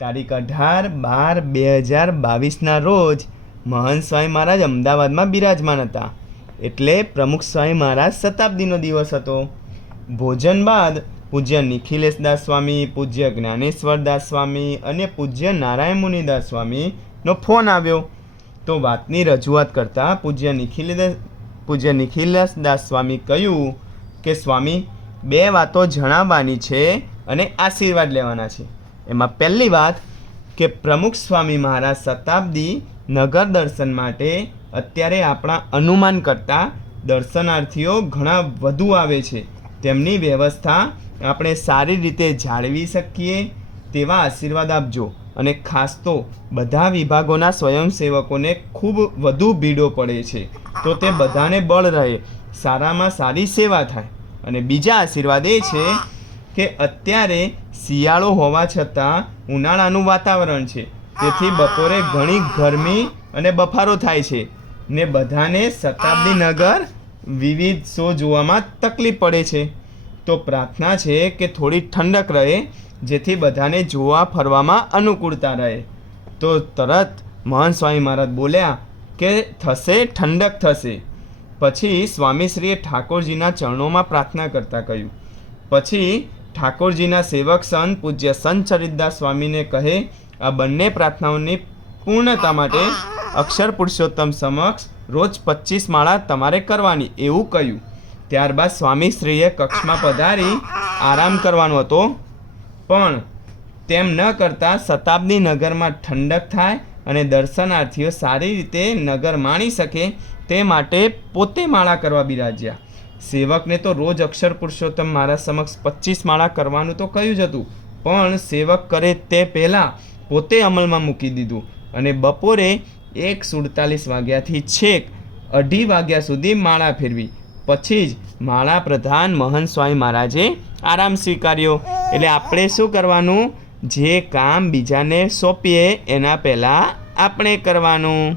તારીખ 18/12/2022ના રોજ મહંત સ્વામી મહારાજ અમદાવાદમાં બિરાજમાન હતા. એટલે પ્રમુખ સ્વામી મહારાજ શતાબ્દીનો દિવસ હતો. ભોજન બાદ પૂજ્ય નિખિલેશદાસ સ્વામી, પૂજ્ય જ્ઞાનેશ્વરદાસ સ્વામી અને પૂજ્ય નારાયણ મુનિદાસ સ્વામીનો ફોન આવ્યો. તો વાતની રજૂઆત કરતાં પૂજ્ય નિખિલેશદાસ સ્વામી કહ્યું કે સ્વામી, 2 વાતો જણાવવાની છે અને આશીર્વાદ લેવાના છે. એમાં પહેલી વાત કે પ્રમુખ સ્વામી મહારાજ શતાબ્દી નગર દર્શન માટે અત્યારે આપણા અનુમાન કરતાં દર્શનાર્થીઓ ઘણા વધુ આવે છે. તેમની વ્યવસ્થા આપણે સારી રીતે જાળવી શકીએ તેવા આશીર્વાદ આપજો. અને ખાસ તો બધા વિભાગોના સ્વયંસેવકોને ખૂબ વધુ ભીડો પડે છે, તો તે બધાને બળ રહે, સારામાં સારી સેવા થાય. અને બીજા આશીર્વાદ એ છે કે અત્યારે શિયાળો હોવા છતાં ઉનાળાનું વાતાવરણ છે, તેથી બપોરે ઘણી ગરમી અને બફારો થાય છે ને બધાને શતાબ્દી નગર વિવિધ શો જોવામાં તકલીફ પડે છે. તો પ્રાર્થના છે કે થોડી ઠંડક રહે, જેથી બધાને જોવા ફરવામાં અનુકૂળતા રહે. તો તરત મહંત સ્વામી મહારાજ બોલ્યા કે થશે, ઠંડક થશે. પછી સ્વામીશ્રીએ ઠાકોરજીના ચરણોમાં પ્રાર્થના કરતાં કહ્યું. પછી ઠાકોરજીના સેવક સંત પૂજ્ય સંત ચરિતદાસ સ્વામીને કહે, આ બંને પ્રાર્થનાઓની પૂર્ણતા માટે અક્ષર પુરુષોત્તમ સમક્ષ રોજ 25 માળા તમારે કરવાની એવું કહ્યું. ત્યારબાદ સ્વામીશ્રીએ કક્ષમાં પધારી આરામ કરવાનો હતો, પણ તેમ ન કરતાં શતાબ્દી નગરમાં ઠંડક થાય અને દર્શનાર્થીઓ સારી રીતે નગર માણી શકે તે માટે પોતે માળા કરવા બિરાજ્યા. સેવકને તો રોજ અક્ષર પુરુષોત્તમ મહારાજ સમક્ષ 25 માળા કરવાનું તો કહ્યું જ હતું, પણ સેવક કરે તે પહેલાં પોતે અમલમાં મૂકી દીધું અને બપોરે 1:47 વાગ્યાથી છેક 2:30 વાગ્યા સુધી માળા ફેરવી. પછી જ માળા પ્રધાન મહંત સ્વામી મહારાજે આરામ સ્વીકાર્યો. એટલે આપણે શું કરવાનું? જે કામ બીજાને સોંપીએ એના પહેલાં આપણે કરવાનું.